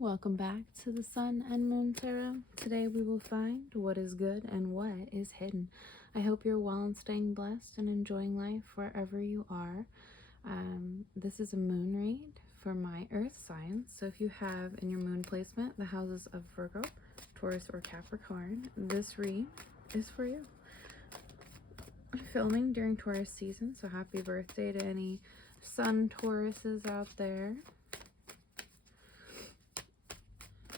Welcome back to the Sun and Moon Tarot. Today we will find what is good and what is hidden. I hope you're well and staying blessed and enjoying life wherever you are. This is a moon read for my earth signs. So if you have in your moon placement the houses of Virgo, Taurus, or Capricorn, this read is for you. I'm filming during Taurus season, so happy birthday to any Sun Tauruses out there.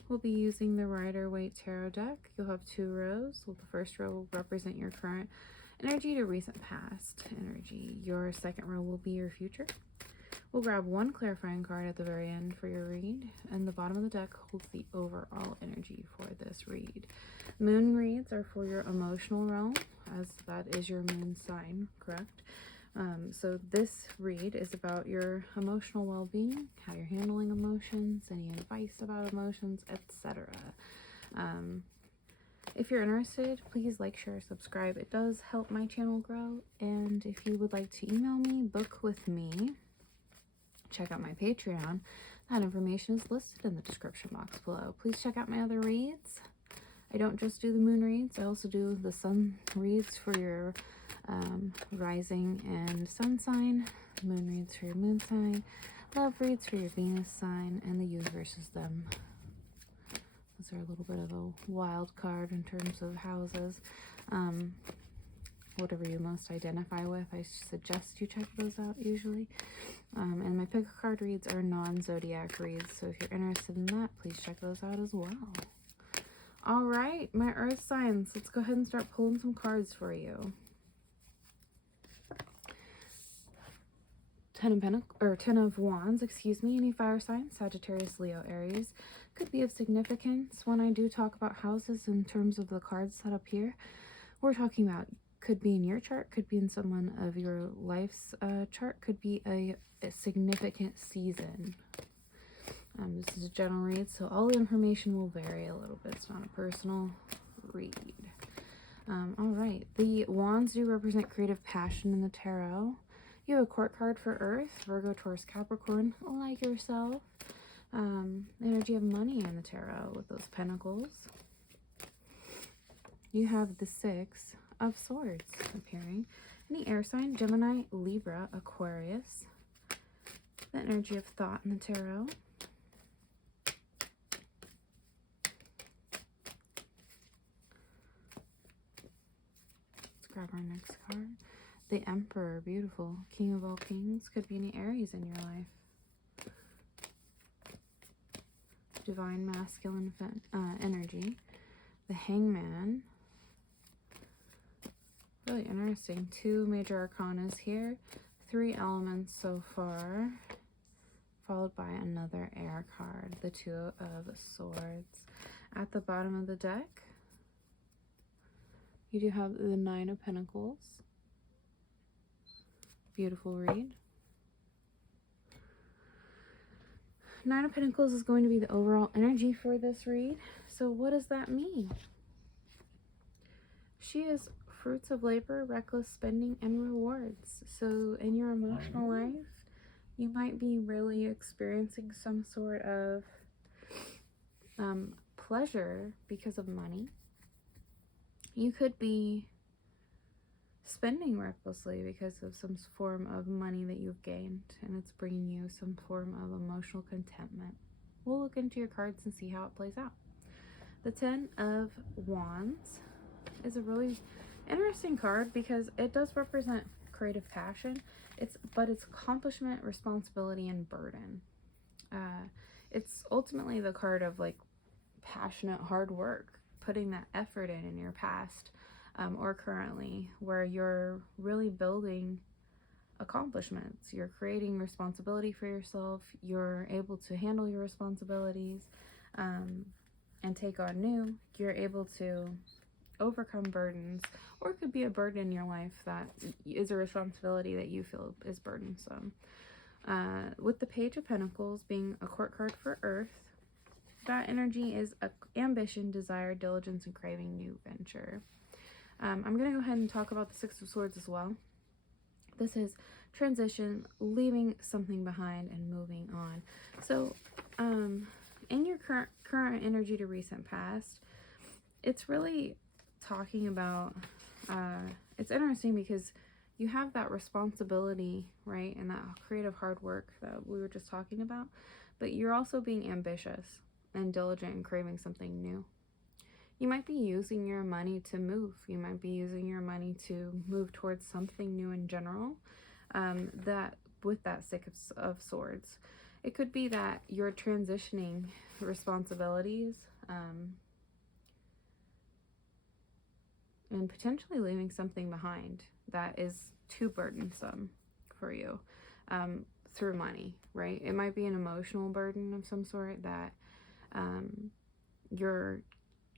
We'll be using the Rider-Waite Tarot deck. You'll have 2 rows. So the first row will represent your current energy to recent past energy. Your second row will be your future. We'll grab 1 clarifying card at the very end for your read, and the bottom of the deck holds the overall energy for this read. Moon reads are for your emotional realm, as that is your moon sign, correct? So this read is about your emotional well-being, how you're handling emotions, any advice about emotions, etc. If you're interested, please like, share, subscribe. It does help my channel grow. And if you would like to email me, book with me, check out my Patreon. That information is listed in the description box below. Please check out my other reads. I don't just do the moon reads, I also do the sun reads for your rising and sun sign, moon reads for your moon sign, love reads for your Venus sign, and the you versus them. Those are a little bit of a wild card in terms of houses. Whatever you most identify with, I suggest you check those out usually. And my pick a card reads are non-zodiac reads, so if you're interested in that, please check those out as well. All right, my earth signs, let's go ahead and start pulling some cards for you. 10 of Wands, excuse me. Any fire signs, Sagittarius, Leo, Aries, could be of significance when I do talk about houses in terms of the cards set up here. We're talking about, could be in your chart, could be in someone of your life's chart, could be a significant season. This is a general read, so all the information will vary a little bit. It's not a personal read. All right, the Wands do represent creative passion in the tarot. You have a court card for Earth, Virgo, Taurus, Capricorn, like yourself. Energy of money in the tarot with those pentacles. You have the 6 of Swords appearing. Any air sign, Gemini, Libra, Aquarius. The energy of thought in the tarot. Grab our next card. The Emperor, beautiful. King of all kings, could be any Aries in your life. Divine masculine energy. The Hangman. Really interesting. 2 major arcanas here. 3 elements so far. Followed by another air card. The 2 of Swords. At the bottom of the deck, you do have the 9 of Pentacles. Beautiful read. 9 of Pentacles is going to be the overall energy for this read. So what does that mean? She is fruits of labor, reckless spending, and rewards. So in your emotional life, you might be really experiencing some sort of pleasure because of money. You could be spending recklessly because of some form of money that you've gained, and it's bringing you some form of emotional contentment. We'll look into your cards and see how it plays out. The 10 of Wands is a really interesting card because it does represent creative passion. But it's accomplishment, responsibility, and burden. It's ultimately the card of like passionate hard work, putting that effort in your past or currently, where you're really building accomplishments. You're creating responsibility for yourself. You're able to handle your responsibilities and take on new. You're able to overcome burdens, or it could be a burden in your life that is a responsibility that you feel is burdensome. With the Page of Pentacles being a court card for Earth, that energy is ambition, desire, diligence, and craving new venture. I'm going to go ahead and talk about the 6 of Swords as well. This is transition, leaving something behind and moving on. So in your current energy to recent past, it's really talking about, it's interesting because you have that responsibility, right? And that creative hard work that we were just talking about, but you're also being ambitious and diligent and craving something new. You might be using your money to move. You might be using your money to move towards something new in general. That with that Six of Swords, it could be that you're transitioning responsibilities, and potentially leaving something behind that is too burdensome for you, through money, right? It might be an emotional burden of some sort that you're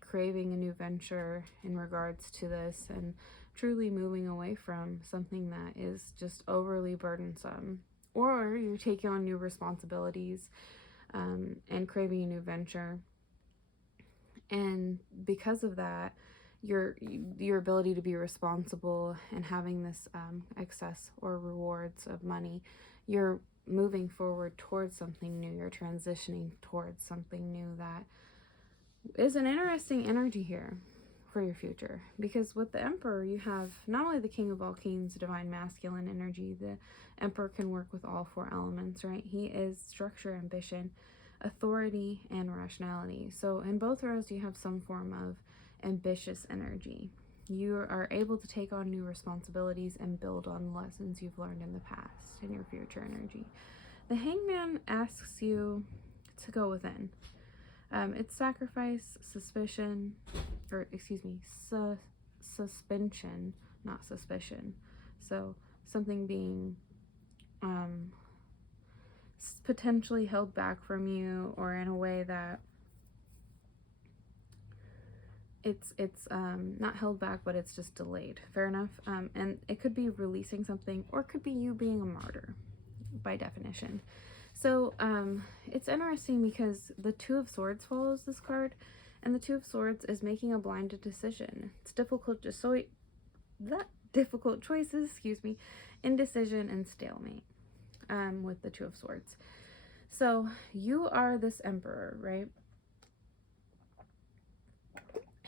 craving a new venture in regards to this and truly moving away from something that is just overly burdensome. Or you're taking on new responsibilities, and craving a new venture. And because of that, your ability to be responsible and having this excess or rewards of money, you're moving forward towards something new. You're transitioning towards something new that is an interesting energy here for your future. Because with the Emperor, you have not only the King of all kings, divine masculine energy. The Emperor can work with all four elements, right? He is structure, ambition, authority, and rationality. So in both rows, you have some form of ambitious energy. You are able to take on new responsibilities and build on lessons you've learned in the past in your future energy. The Hangman asks you to go within. It's sacrifice, suspicion, or excuse me, suspension, not suspicion. So something being potentially held back from you, or in a way that it's not held back, but it's just delayed. Fair enough. And it could be releasing something, or it could be you being a martyr by definition. So it's interesting because the Two of Swords follows this card, and the Two of Swords is making a blinded decision. It's difficult choices, indecision and stalemate, with the Two of Swords. So you are this Emperor, right?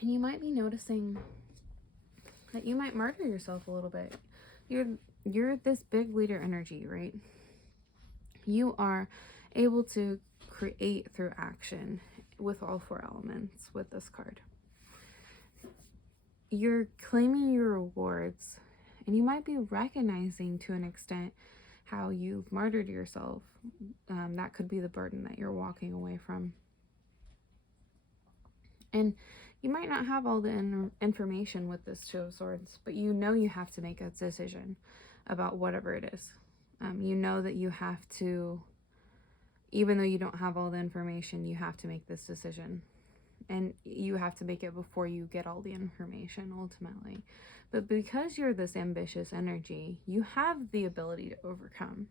And you might be noticing that you might martyr yourself a little bit. You're this big leader energy, right? You are able to create through action with all four elements with this card. You're claiming your rewards, and you might be recognizing to an extent how you've martyred yourself. That could be the burden that you're walking away from. And you might not have all the information with this Two of Swords, but you know you have to make a decision about whatever it is. You know that you have to, even though you don't have all the information, you have to make this decision. And you have to make it before you get all the information, ultimately. But because you're this ambitious energy, you have the ability to overcome.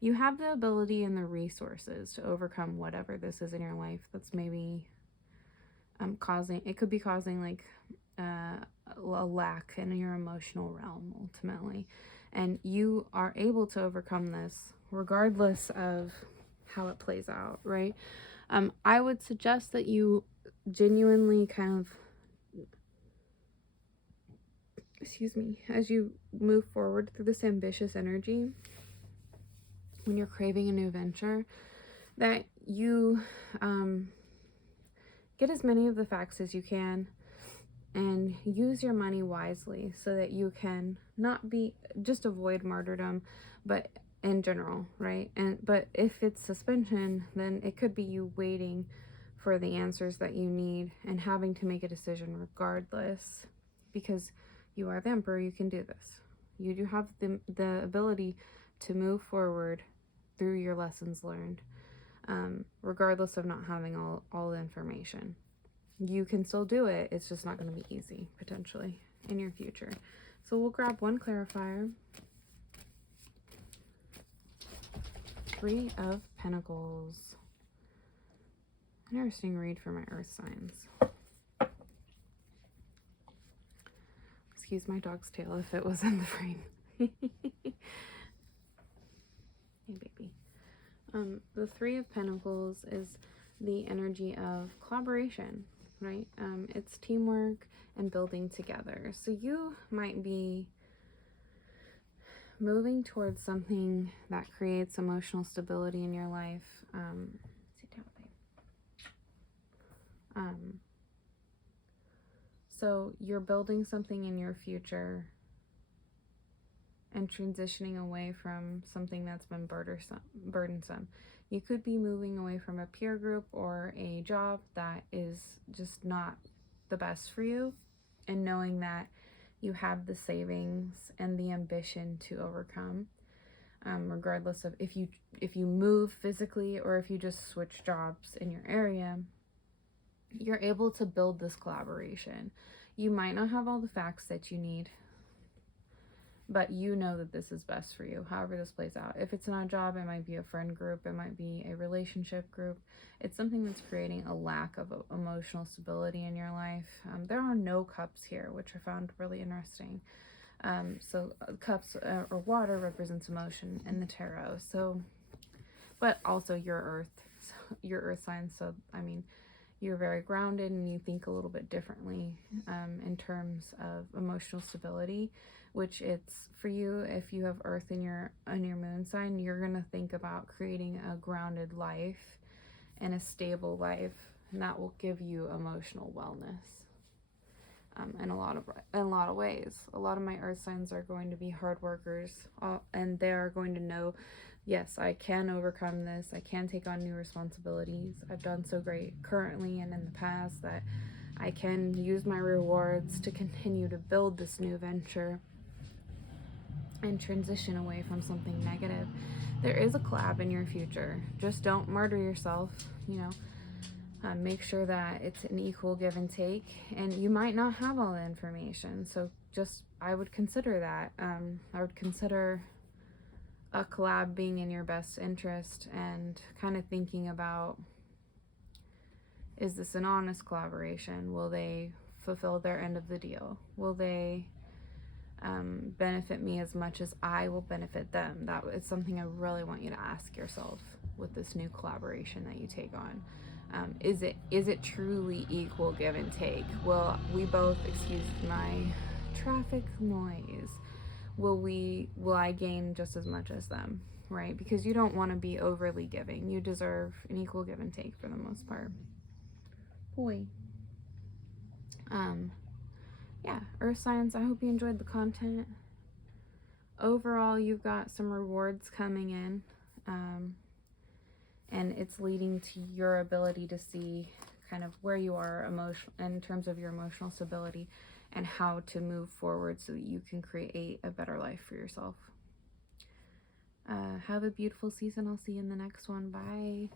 You have the ability and the resources to overcome whatever this is in your life that's maybe causing like a lack in your emotional realm, ultimately. And you are able to overcome this regardless of how it plays out, right? I would suggest that you genuinely kind of, as you move forward through this ambitious energy, when you're craving a new venture, that you get as many of the facts as you can and use your money wisely so that you can just avoid martyrdom, but in general, right? But if it's suspension, then it could be you waiting for the answers that you need and having to make a decision regardless, because you are the Emperor. You can do this. You do have the ability to move forward through your lessons learned, regardless of not having all the information. You can still do it. It's just not going to be easy, potentially, in your future. So we'll grab one clarifier. Three of Pentacles. Interesting read for my earth signs. Excuse my dog's tail if it was in the frame. Hey, baby. The Three of Pentacles is the energy of collaboration, right? It's teamwork and building together. So you might be moving towards something that creates emotional stability in your life. Sit down, babe. So you're building something in your future and transitioning away from something that's been burdensome. You could be moving away from a peer group or a job that is just not the best for you, and knowing that you have the savings and the ambition to overcome, regardless of if you move physically or if you just switch jobs in your area, you're able to build this collaboration. You might not have all the facts that you need, but you know that this is best for you, however this plays out. If it's not a job, it might be a friend group, it might be a relationship group. It's something that's creating a lack of emotional stability in your life. There are no cups here, which I found really interesting. So cups or water represents emotion in the tarot. So, but also your earth sign. So, I mean, you're very grounded and you think a little bit differently in terms of emotional stability, which it's for you. If you have earth in your moon sign, you're going to think about creating a grounded life and a stable life, and that will give you emotional wellness in a lot of ways. A lot of my earth signs are going to be hard workers, and they are going to know, yes, I can overcome this. I can take on new responsibilities. I've done so great currently and in the past that I can use my rewards to continue to build this new venture and transition away from something negative. There is a collab in your future. Just don't murder yourself, you know. Make sure that it's an equal give and take, and you might not have all the information, so just I would consider that. I would consider a collab being in your best interest, and kind of thinking about, is this an honest collaboration? Will they fulfill their end of the deal? Will they benefit me as much as I will benefit them? That is something I really want you to ask yourself with this new collaboration that you take on. Is it truly equal give and take? Will we both, excuse my traffic noise, will I gain just as much as them, right? Because you don't want to be overly giving. You deserve an equal give and take for the most part. Boy. Yeah, earth signs, I hope you enjoyed the content. Overall, you've got some rewards coming in, and it's leading to your ability to see kind of where you are in terms of your emotional stability and how to move forward so that you can create a better life for yourself. Have a beautiful season. I'll see you in the next one. Bye.